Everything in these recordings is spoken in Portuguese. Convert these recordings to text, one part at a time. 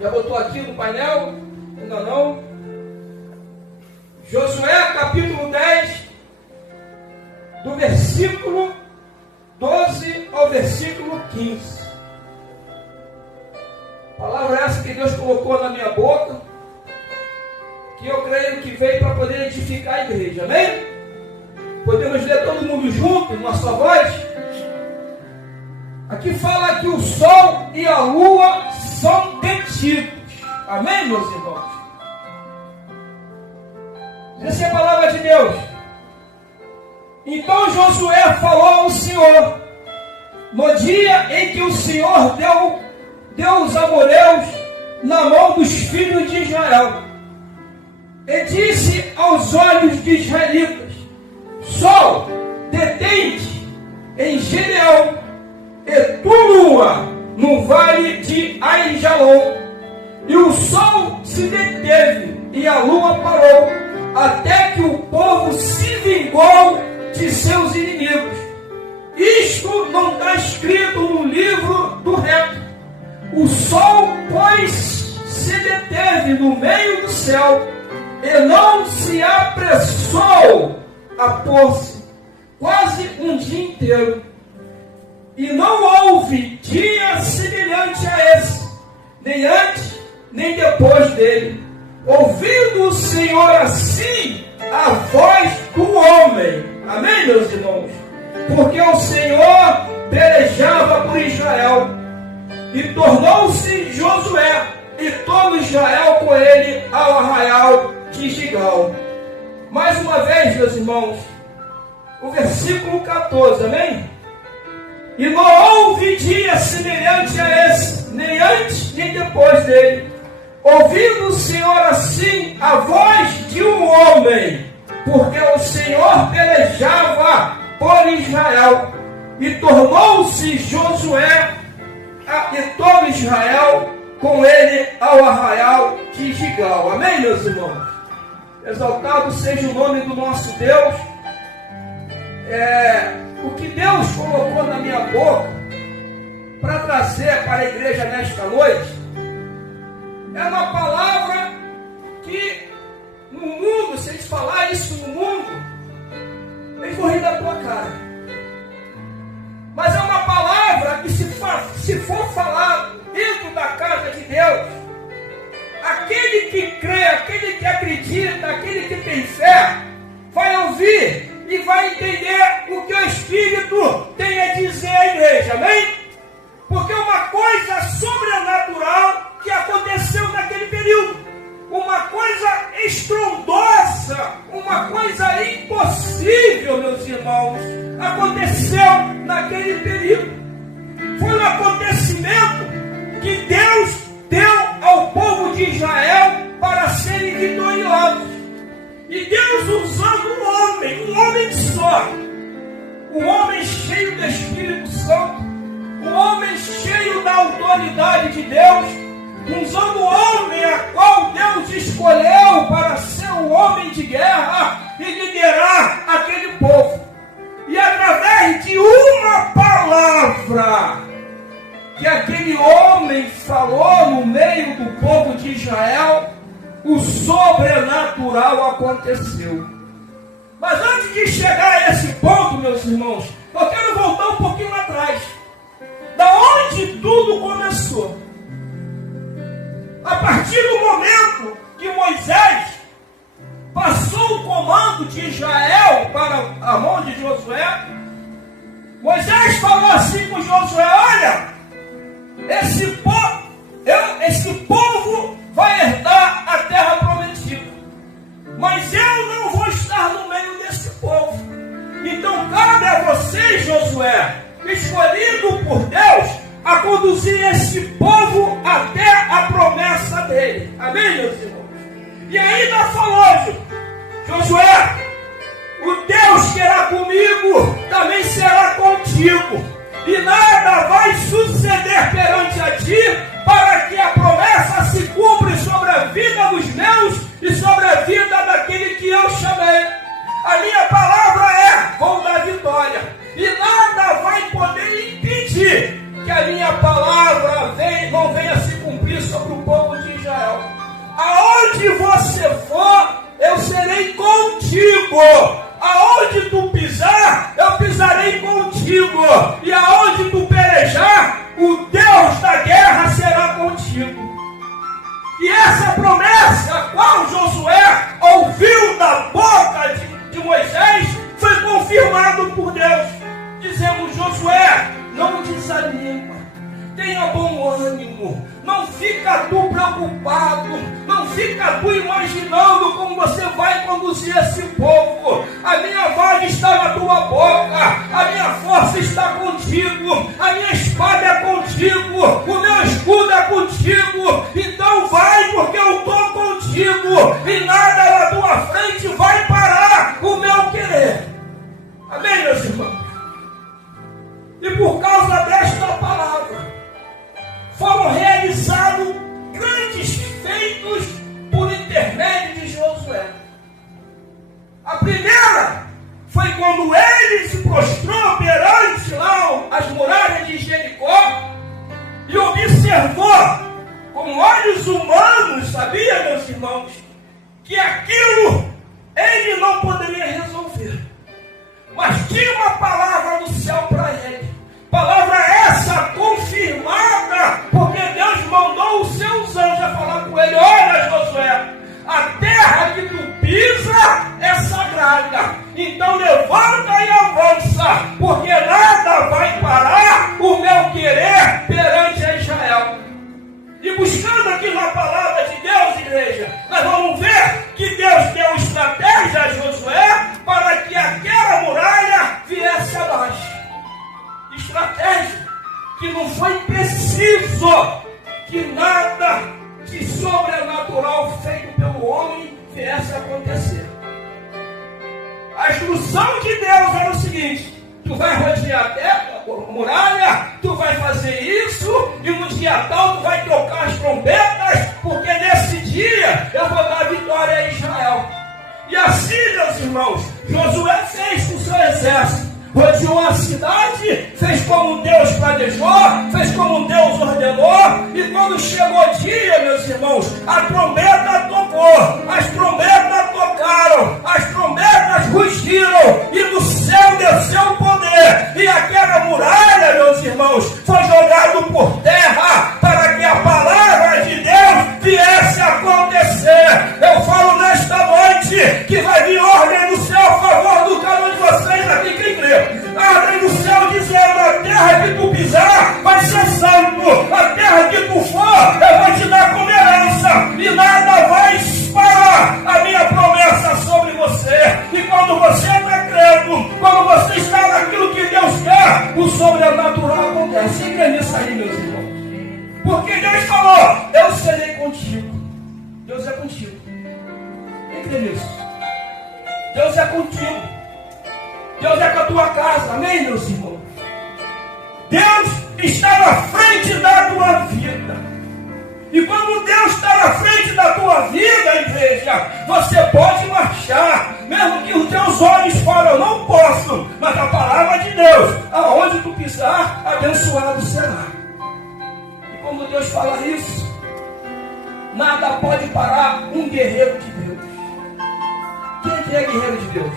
Já botou aqui no painel? Ainda não? Josué capítulo 10, do versículo 12 ao versículo 15. Palavra essa que Deus colocou na minha boca, que eu creio que veio para poder edificar a igreja, amém? Podemos ler todo mundo junto, numa só voz? Aqui fala que o sol e a lua são detidos, amém, meus irmãos? Essa é a palavra de Deus. Então Josué falou ao Senhor, no dia em que o Senhor deu os amorreus na mão dos filhos de Israel, e disse aos olhos de israelitas: Sol, detente em Gileão, e tu, lua, no vale de Aijalon. E o sol se deteve e a lua parou, até que o povo se vingou de seus inimigos. Isto não está escrito no livro do reto. O sol, pois, se deteve no meio do céu, e não se apressou a pôr-se, quase um dia inteiro. E não houve dia semelhante a esse, nem antes, nem depois dele. Ouvindo o Senhor assim a voz do homem. Amém, meus irmãos? Porque o Senhor pelejava por Israel, e tornou-se Josué e todo Israel com ele ao arraial de Gigal. Mais uma vez, meus irmãos, o versículo 14, amém? E não houve dia semelhante a esse, nem antes nem depois dele. Ouvindo o Senhor assim a voz de um homem, porque o Senhor pelejava por Israel, e tornou-se Josué e todo Israel com ele ao arraial de Gigal. Amém, meus irmãos? Exaltado seja o nome do nosso Deus. O que Deus colocou na minha boca para trazer para a igreja nesta noite é uma palavra que no mundo, se eles falarem isso no mundo, eles vão rir da tua cara. Mas é uma palavra que se for falado dentro da casa de Deus, aquele que crê, aquele que acredita, aquele que tem fé, vai ouvir e vai entender o que o Espírito tem a dizer à igreja, amém? Porque uma coisa sobrenatural que aconteceu naquele período, uma coisa estrondosa, uma coisa impossível, meus irmãos, aconteceu naquele período. Foi um acontecimento que Deus deu ao povo de Israel para serem vitoriosos. E Deus usando um homem só, um homem cheio do Espírito Santo, um homem cheio da autoridade de Deus, usando o homem a qual Deus escolheu para ser um homem de guerra e liderar aquele povo. E através de uma palavra que aquele homem falou no meio do povo de Israel, o sobrenatural aconteceu. Mas antes de chegar a esse ponto, meus irmãos, eu quero voltar um pouquinho atrás. Da onde tudo começou? A partir do momento que Moisés passou o comando de Israel para a mão de Josué, Moisés falou assim com Josué: olha, esse povo vai herdar a terra prometida, mas eu não vou estar no meio desse povo. Então cabe a você, Josué, escolhido por Deus, a conduzir esse povo até a promessa dele. Amém, meus irmãos? E ainda falou, Josué, o Deus que era comigo também será contigo, e nada vai suceder perante a ti, para que a promessa se cumpra sobre a vida dos meus e sobre a vida daquele que eu chamei. A minha palavra é: vou dar vitória, e nada vai poder impedir que a minha palavra não venha se cumprir sobre o povo contigo. Aonde tu pisar, eu pisarei contigo. E aonde tu pelejar, o Deus da guerra será contigo. E essa promessa, a qual Josué ouviu da boca de Moisés, foi confirmado por Deus, dizendo: Josué, não desanima, tenha bom ânimo, não fica tu preocupado, não fica tu imaginando como você vai conduzir esse povo. A minha voz está na tua boca, a minha força está contigo, a minha espada é contigo, o meu escudo é contigo. Então vai, porque eu estou contigo, e nada na tua frente vai parar o meu querer. Amém, meus irmãos? E por causa desta palavra, foram realizados grandes feitos por intermédio de Josué. A primeira foi quando ele se prostrou perante lá as muralhas de Jericó e observou com olhos humanos, sabia, meus irmãos, que aquilo ele não poderia resolver. Mas tinha uma palavra do céu para ele. Palavra essa confirmada, porque Deus mandou os seus anjos a falar com ele: olha, Josué, a terra que tu pisa é sagrada, então levanta e avança, porque nada vai parar o meu querer perante a Israel. E buscando aqui na palavra de Deus, igreja, nós vamos ver que Deus deu estratégia a Josué para que aquela muralha viesse abaixo. Estratégia que não foi preciso que nada de sobrenatural feito pelo homem viesse a acontecer. A instrução de Deus era o seguinte: tu vai rodear a terra, a muralha, tu vai fazer isso, e no dia tal tu vai trocar as trombetas, porque nesse dia eu vou dar vitória a Israel. E assim, meus irmãos, Josué fez com o seu exército. Rodeou a cidade, fez como Deus planejou, fez como Deus ordenou, e quando chegou o dia, meus irmãos, a trombeta tocou, as trombetas tocaram, as trombetas rugiram, e do céu desceu o poder, e aquela muralha, meus irmãos, foi jogada por terra, para que a palavra de Deus viesse a acontecer. Eu falo nesta noite, que vai vir ordem do céu a favor do cada um de vocês aqui, quem crê. A ordem do céu dizendo: a terra que tu pisar vai ser santo, a terra que tu for eu vou te dar como herança, e nada vai parar a minha promessa sobre você. E quando você está crendo, quando você está naquilo que Deus quer, o sobrenatural acontece. Quem crê nisso aí, meus irmãos? Porque Deus falou: eu serei contigo. Deus é contigo. Quem crê nisso? Deus é contigo. Deus é com a tua casa, amém, meus irmãos? Deus está na frente da tua vida. E quando Deus está na frente da tua vida, igreja, você pode marchar, mesmo que os teus olhos falam: eu não posso, mas a palavra de Deus, aonde tu pisar, abençoado será. E quando Deus fala isso, nada pode parar um guerreiro de Deus. Quem é guerreiro de Deus?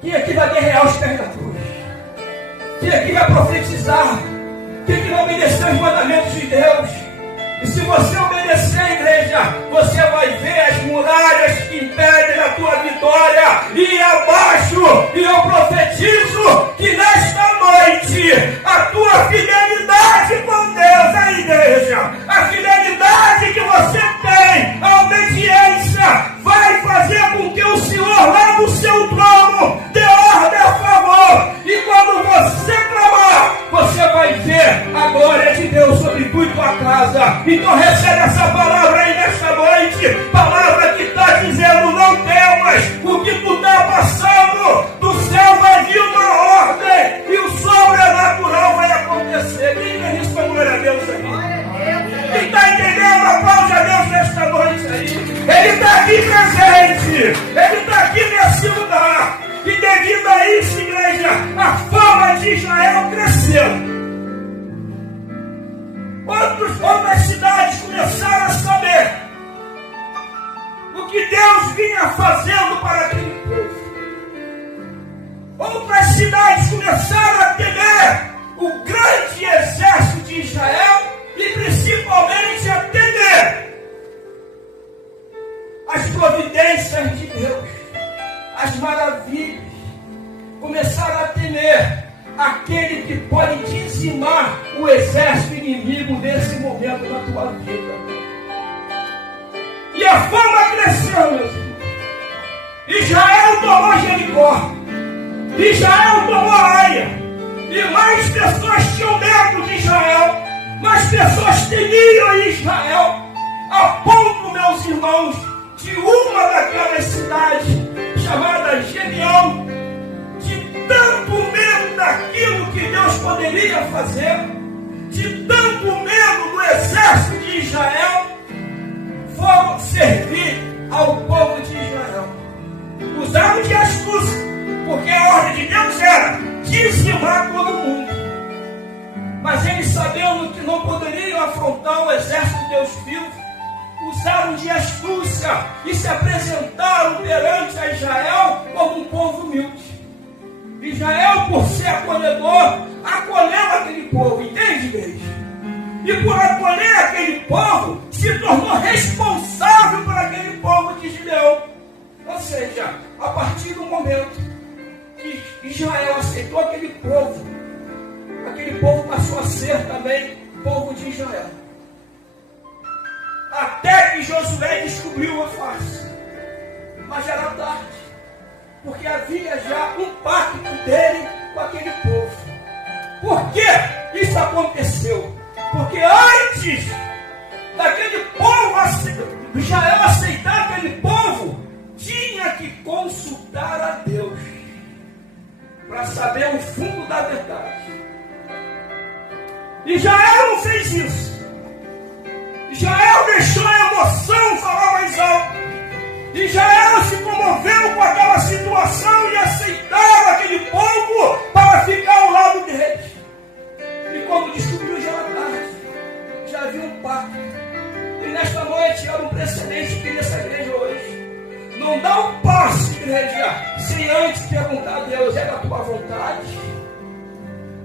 Quem aqui vai guerrear os pés da cruz? Quem aqui vai profetizar? Quem aqui vai obedecer os mandamentos de Deus? E se você obedecer, igreja, você vai ver as muralhas que impedem a tua vitória ir abaixo. E eu profetizo que nesta noite a tua fidelidade com Deus, a igreja, a fidelidade que você tem, a obediência, vai fazer com que o Senhor lá no seu trono dê ordem a favor. E quando você clamar, você vai ver a glória de Deus sobre tu e tua casa. Então recebe essa palavra aí nesta noite, palavra que está dizendo: Deus vinha fazendo para aquele povo. Outras cidades começaram a temer o grande exército de Israel e principalmente a temer as providências de Deus, as maravilhas. Começaram a temer aquele que pode dizimar o exército inimigo nesse momento na tua vida. E a fama cresceu, meus irmãos. Israel tomou Jericó. Israel tomou Aia. E mais pessoas tinham medo de Israel. Mais pessoas temiam Israel. A ponto, meus irmãos, de uma daquelas cidades chamada Gibeão, de tanto medo daquilo que Deus poderia fazer, de tanto medo do exército de Israel, foram servir ao povo de Israel. Usaram de astúcia, porque a ordem de Deus era dizimar todo mundo. Mas eles, sabendo que não poderiam afrontar o exército de Deus vivo, usaram de astúcia e se apresentaram perante a Israel como um povo humilde. Israel, por ser acolhedor, acolheu aquele povo, entende, igreja? E por acolher aquele povo, se tornou responsável por aquele povo de Gibeão. Ou seja, a partir do momento que Israel aceitou aquele povo passou a ser também povo de Israel. Até que Josué descobriu a face. Mas já era tarde, porque havia já um pacto dele com aquele povo. Por que isso aconteceu? Porque antes daquele povo, Israel aceitar aquele povo, tinha que consultar a Deus para saber o fundo da verdade. Israel não fez isso. Israel deixou a emoção falar mais alto. Israel se comoveu com aquela situação e aceitava aquele povo para ficar ao lado deles. E quando descobriu, já era tarde. Já havia um pacto. E nesta noite era um precedente que nessa igreja hoje. Não dá um passo, igreja, sem antes perguntar a Deus: é da tua vontade?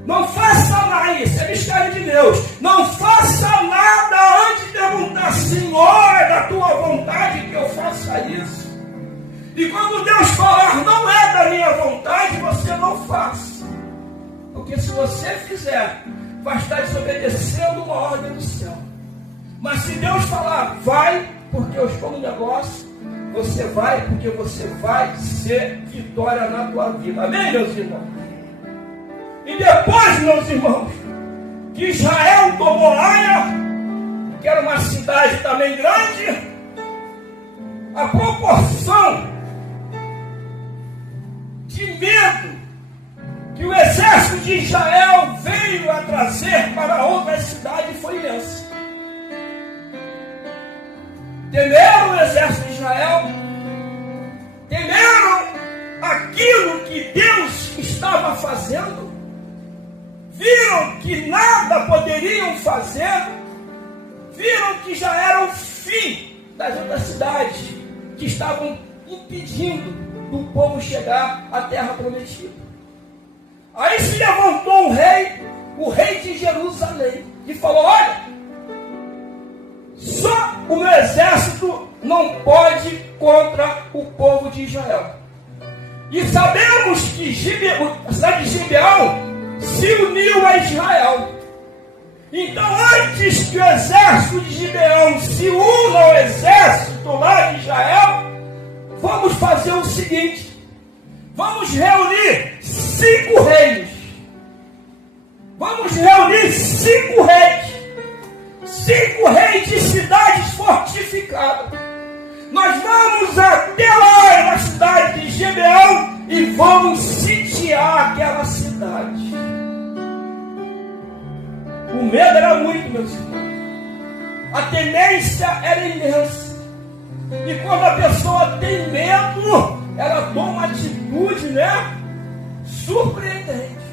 Não faça nada, isso é mistério de Deus. Não faça nada antes de perguntar: Senhor, é da tua vontade que eu faça isso? E quando Deus falar: não é da minha vontade, você não faça. Porque se você fizer, vai estar desobedecendo uma ordem do céu. Mas se Deus falar: vai, porque eu estou no negócio, você vai, porque você vai ser vitória na tua vida. Amém, meus irmãos? E depois, meus irmãos, que Israel tomou Aia, que era uma cidade também grande, a proporção de medo que o exército de Israel veio a trazer para outra cidade foi imensa. Temeram o exército de Israel, temeram aquilo que Deus estava fazendo, viram que nada poderiam fazer, viram que já era o fim das outras cidades que estavam impedindo do povo chegar à terra prometida. Aí se levantou o rei de Jerusalém, e falou: olha, só o meu exército não pode contra o povo de Israel. E sabemos que a cidade de Gibeão se uniu a Israel. Então, antes que o exército de Gibeão se una ao exército lá de Israel, vamos fazer o seguinte: vamos reunir 5 reis. Vamos reunir 5 reis. 5 reis de cidades fortificadas. Nós vamos até lá na cidade de Gibeão e vamos sitiar aquela cidade. O medo era muito, meus irmãos. A temência era imensa. E quando a pessoa tem medo, ela toma uma atitude, surpreendente.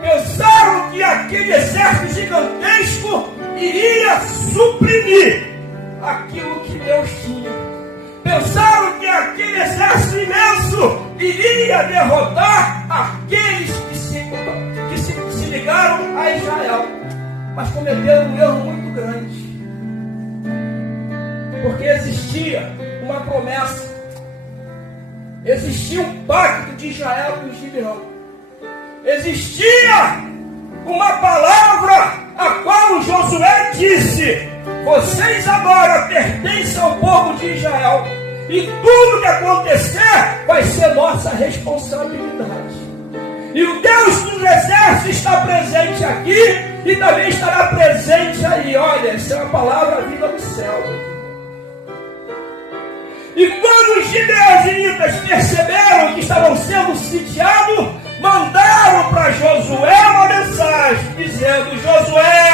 Pensaram que aquele exército gigantesco iria suprimir aquilo que Deus tinha. Pensaram iria derrotar aqueles que se ligaram a Israel, mas cometeram um erro muito grande, porque existia uma promessa, existia um pacto de Israel com Gibeão, existia uma palavra a qual Josué disse: vocês agora pertencem ao povo de Israel, e tudo que acontecer vai ser nossa responsabilidade. E o Deus dos exércitos está presente aqui e também estará presente aí. Olha, essa é uma palavra vinda do céu. E quando os gibeonitas perceberam que estavam sendo sitiados, mandaram para Josué uma mensagem dizendo: Josué,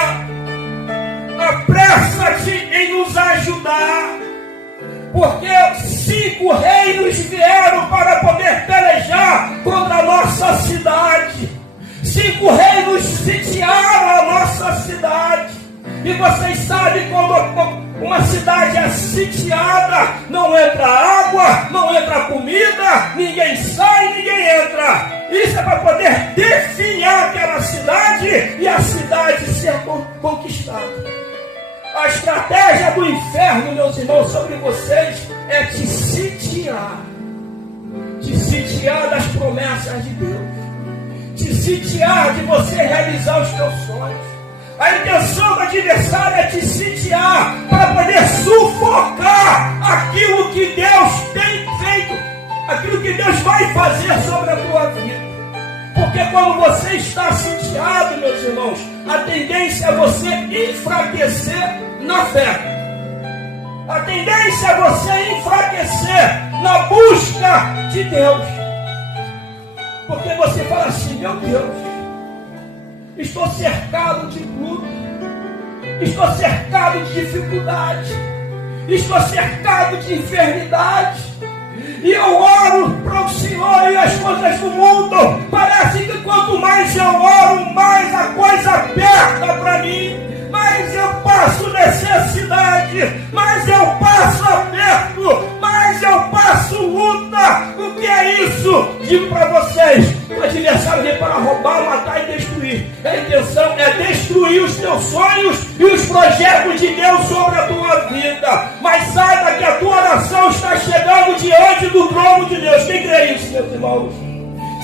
apressa-te em nos ajudar, porque 5 reinos vieram para poder pelejar contra a nossa cidade. 5 reinos sitiaram a nossa cidade. E vocês sabem, quando uma cidade é sitiada, não entra água, não entra comida, ninguém sai, ninguém entra. Isso é para poder definhar aquela cidade e a cidade ser conquistada. A estratégia do inferno, meus irmãos, sobre vocês é te sitiar das promessas de Deus, te sitiar de você realizar os teus sonhos. A intenção do adversário é te sitiar para poder sufocar aquilo que Deus tem feito, aquilo que Deus vai fazer sobre a tua vida. Porque quando você está sitiado, meus irmãos, a tendência é você enfraquecer na fé. A tendência é você enfraquecer na busca de Deus. Porque você fala assim: meu Deus, estou cercado de luta, estou cercado de dificuldade, estou cercado de enfermidade, e eu oro para o Senhor, e as coisas do mundo parece que quanto mais eu oro, mais a coisa aperta para mim, mais eu passo necessidade, mais eu passo aperto, mais eu passo luta. O que é isso? Digo para vocês: o adversário vem para roubar, matar e destruir. A intenção é destruir os teus sonhos e os projetos de Deus sobre a tua vida. Mas saiba que a tua oração está chegando diante do trono de Deus. Quem crê isso, meus irmãos?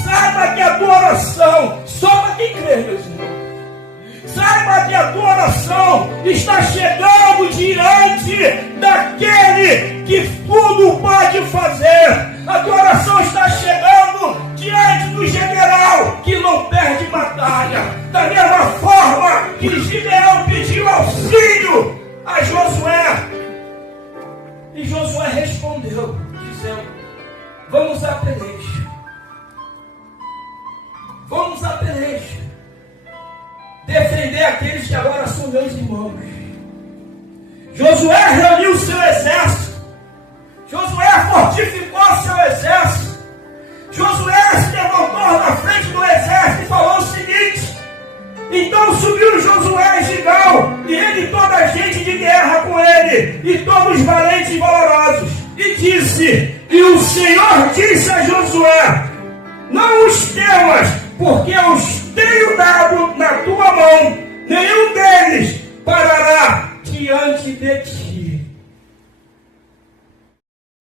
Saiba que a tua oração, só para quem crê, meus irmãos, saiba que a tua oração está chegando diante daquele que tudo pode fazer. A tua oração está chegando diante do general que não perde batalha. Da mesma forma que Gideão pediu auxílio a Josué, e Josué respondeu dizendo: vamos à peleja, vamos à peleja, defender aqueles que agora são meus irmãos. Josué reuniu seu exército, Josué fortificou seu exército, Josué se levantou na frente do exército e falou o seguinte: então subiu Josué a Gilgal, e ele e toda a gente de guerra com ele, e todos valentes e valorosos, e disse: e o Senhor disse a Josué: não os temas, porque eu os tenho dado na tua mão, nenhum deles parará diante de ti.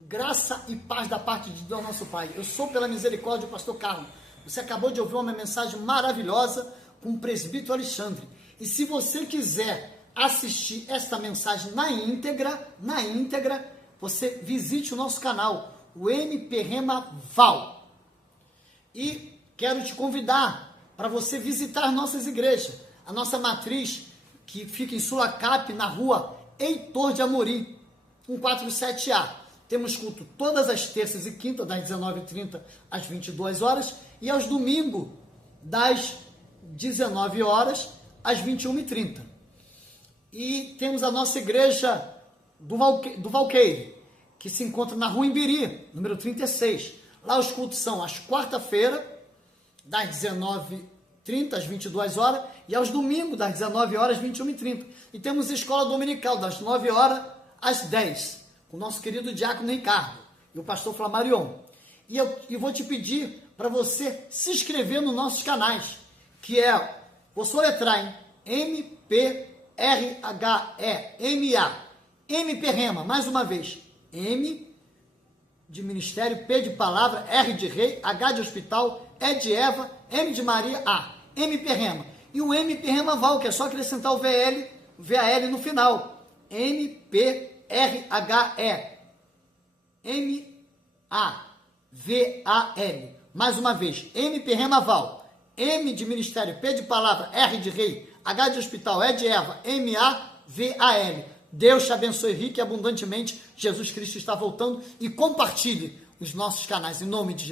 Graça e paz da parte de Deus nosso Pai. Eu sou, pela misericórdia, o pastor Carlos. Você acabou de ouvir uma mensagem maravilhosa com o presbítero Alexandre. E se você quiser assistir esta mensagem na íntegra, você visite o nosso canal, o MP Rema Val. E quero te convidar para você visitar nossas igrejas. A nossa matriz, que fica em Sulacap, na rua Heitor de Amorim, 147A. Temos culto todas as terças e quintas, das 19h30 às 22 horas, e aos domingos, das 19 horas às 21h30. E temos a nossa igreja do Valqueire, que se encontra na rua Imbiri, número 36. Lá os cultos são às quarta-feiras, das 19h30 às 22 horas, e aos domingos, das 19 horas às 21h30. E temos escola dominical, das 9 horas às 10, com o nosso querido diácono Ricardo e o pastor Flamarion. E vou te pedir para você se inscrever nos nossos canais, que é, vou soletrar, hein? M-P-R-H-E-M-A. MP Rema, mais uma vez. M de ministério, P de palavra, R de rei, H de hospital, E de Eva, M de Maria, A. MP Rema. E o MP Rema Val, que é só acrescentar o VAL no final. M-P-R-H-E-M-A-V-A-L. Mais uma vez, MP Rema Val. M de ministério, P de palavra, R de rei, H de hospital, E de Eva, M-A-V-A-L. Deus te abençoe rico e abundantemente. Jesus Cristo está voltando, e compartilhe os nossos canais em nome de Jesus.